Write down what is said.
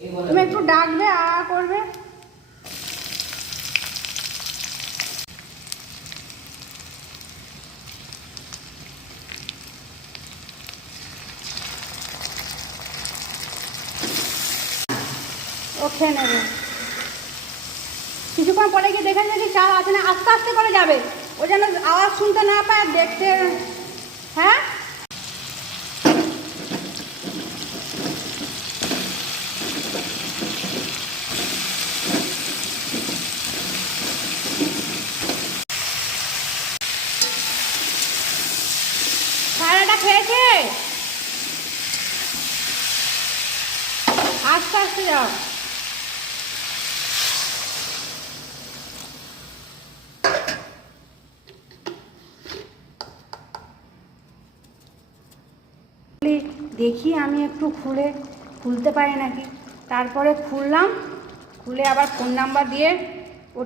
তুমি একটু ডাকবে করবে। ও খেয়ে নেবে। কিছুক্ষণ পরে গিয়ে দেখে যদি চাল আছে না, আস্তে আস্তে করে যাবে, ও যেন আওয়াজ শুনতে না পায় দেখতে। হ্যাঁ, সারাটা খেয়েছে, আস্তে আস্তে যাও। দেখি আমি একটু খুলতে পারি নাকি। তারপরে খুললাম, খুলে আবার ফোন নাম্বার দিয়ে